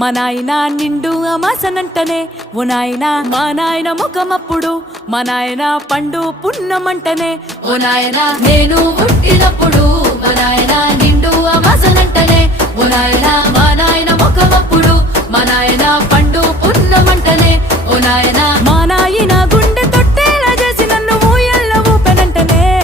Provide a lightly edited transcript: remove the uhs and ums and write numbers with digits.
మా నాయన నిండు అమాసనంటనే ఓ నాయన మా నాయన ముఖమప్పుడు మా నాయన పండు పున్నమంటనే ఓ నాయన నేను పుట్టినప్పుడు మా నాయన నిండు అమాసనంటనే ఓ నాయన మా నాయన ముఖమప్పుడు మా నాయన